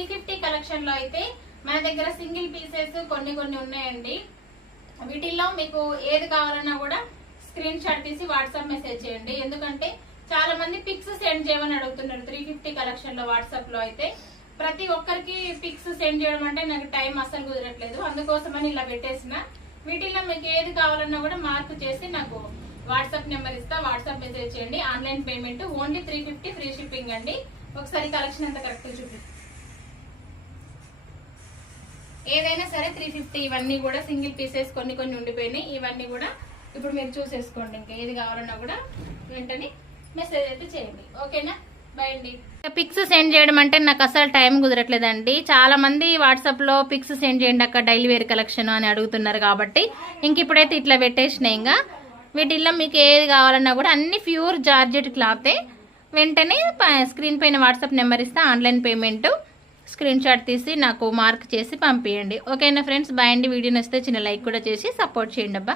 350 collection లో అయితే మన దగ్గర సింగిల్ పీసెస్ కొన్ని ఉన్నాయండి. వీటిల్లో మీకు ఏది కావాలన్నా కూడా స్క్రీన్ షాట్ తీసి వాట్సాప్ మెసేజ్ చేయండి. ఎందుకంటే చాలా మంది పిక్స్ సెండ్ చేయమని అడుగుతున్నారు 350 కలెక్షన్ లో. వాట్సాప్ లో అయితే ప్రతి ఒక్కరికి పిక్స్ సెండ్ చేయడం అంటే నాకు టైం అస్సలు కుదరట్లేదు, అందుకోసమని ఇలా పెట్టేసిన. వీటిల్లో మీకు ఏది కావాలన్నా కూడా మార్క్ చేసి నాకు వాట్సాప్ నెంబర్ ఇస్తా, వాట్సాప్ మెసేజ్ చేయండి. Online payment only 350 free shipping అండి. ఒకసారి కలెక్షన్ అంతా కరెక్ట్ చూపి. ఏదైనా సరే 350. ఇవన్నీ కూడా సింగిల్ పీసెస్ కొన్ని ఉండిపోయినాయి. ఇవన్నీ కూడా ఇప్పుడు మీరు చూసేసుకోండి. ఇంకా ఏది కావాలన్నా కూడా వెంటనే మెసేజ్ అయితే చేయండి. ఓకేనా, బై అండి. పిక్స్ సెండ్ చేయడం అంటే నాకు అసలు టైం కుదరట్లేదండి. చాలా మంది వాట్సాప్ లో పిక్స్ సెండ్ చేయండి అక్క డైలీ వేర్ కలెక్షన్ అని అడుగుతున్నారు కాబట్టి ఇంక ఇప్పుడైతే ఇట్లా పెట్టేసినాయి. ఇంకా వీటిల్లో మీకు ఏది కావాలన్నా కూడా అన్ని ప్యూర్ జార్జెట్ క్లాతే. వెంటనే స్క్రీన్ పైన వాట్సాప్ నెంబర్ ఇస్తే ఆన్లైన్ పేమెంట్ స్క్రీన్ షాట్ తీసి నాకు మార్క్ చేసి పంపించండి. ఓకేనా ఫ్రెండ్స్, బాయ్ అండి. వీడియో నచ్చితే చిన్న లైక్ కూడా చేసి సపోర్ట్ చేయండి అబ్బా.